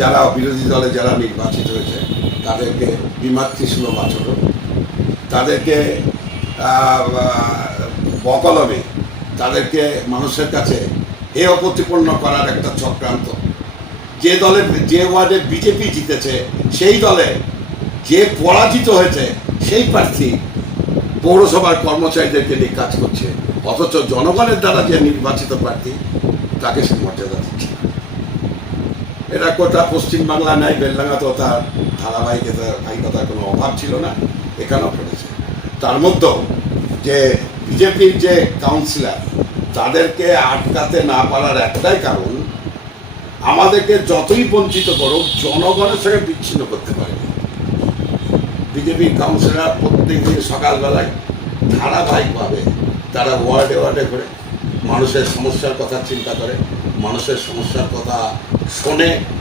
যারা বিরোধী দলে যারা নির্বাচিত হয়েছে তাদেরকে বিমাতৃসুলভ আচরণ, তাদেরকে বকলমে তাদেরকে মানুষের কাছে হেয় প্রতিপন্ন করার একটা চক্রান্ত। যে দলের যে ওয়ার্ডে বিজেপি জিতেছে সেই দলে যে পরাজিত হয়েছে সেই প্রার্থী পৌরসভার কর্মচারীদেরকে নিয়ে কাজ করছে, অথচ জনগণের দ্বারা যে নির্বাচিত প্রার্থী তাকে সে মর্যাদা দিচ্ছে না। এটা কোটা পশ্চিমবাংলা নাই, বেলডাঙ্গাতেও তার ধারাবাহিকতার কোনো অভাব ছিল না, এখানেও ঘটেছে। তার মধ্যেও যে বিজেপির যে কাউন্সিলর তাদেরকে আটকাতে না পারার একটাই কারণ, আমাদেরকে যতই বঞ্চিত করুক জনগণের সঙ্গে বিচ্ছিন্ন করতে পারেনি। বিজেপির কাউন্সিলর প্রত্যেক দিন সকালবেলায় ধারাবাহিকভাবে তারা ওয়ার্ডে ওয়ার্ডে করে মানুষের সমস্যার কথা চিন্তা করে, মানুষের সমস্যার কথা শোনে,